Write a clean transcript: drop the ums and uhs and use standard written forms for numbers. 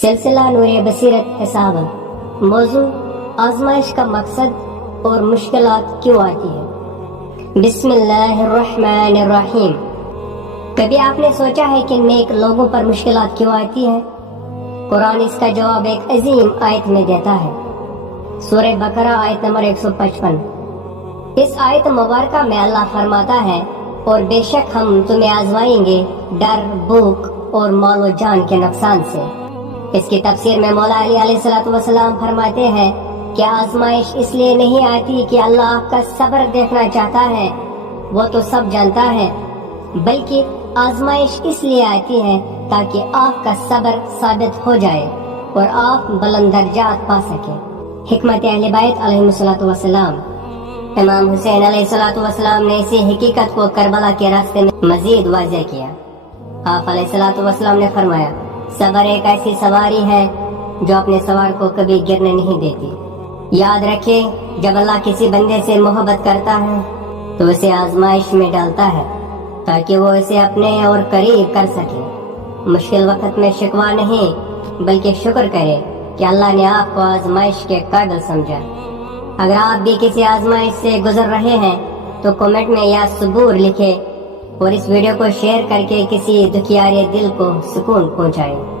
سلسلہ نور بصیرت حساب موضوع آزمائش کا مقصد اور مشکلات کیوں آتی ہے۔ بسم اللہ الرحمن الرحیم۔ کبھی آپ نے سوچا ہے کہ نیک لوگوں پر مشکلات کیوں آتی ہے؟ قرآن اس کا جواب ایک عظیم آیت میں دیتا ہے۔ سورہ بقرہ آیت نمبر 155۔ اس آیت مبارکہ میں اللہ فرماتا ہے، اور بے شک ہم تمہیں آزمائیں گے ڈر، بھوک اور مال و جان کے نقصان سے۔ اس کی تفسیر میں مولا علی علیہ السلام فرماتے ہیں کہ آزمائش اس لیے نہیں آتی کہ اللہ آپ کا صبر دیکھنا چاہتا ہے، وہ تو سب جانتا ہے، بلکہ آزمائش اس لیے آتی ہے تاکہ آپ کا صبر ثابت ہو جائے اور آپ بلند درجات پا سکیں۔ حکمت اہل بیت علیہ السلام۔ امام حسین علیہ السلام نے اسی حقیقت کو کربلا کے راستے میں مزید واضح کیا۔ آپ علیہ السلام نے فرمایا، صبر ایک ایسی سواری ہے جو اپنے سوار کو کبھی گرنے نہیں دیتی۔ یاد رکھیں، جب اللہ کسی بندے سے محبت کرتا ہے تو اسے آزمائش میں ڈالتا ہے تاکہ وہ اسے اپنے اور قریب کر سکے۔ مشکل وقت میں شکوہ نہیں بلکہ شکر کرے کہ اللہ نے آپ کو آزمائش کے قابل سمجھا۔ اگر آپ بھی کسی آزمائش سے گزر رہے ہیں تو کمنٹ میں یا صبور لکھیں اور اس ویڈیو کو شیئر کر کے کسی دکھیارے دل کو سکون پہنچائیں۔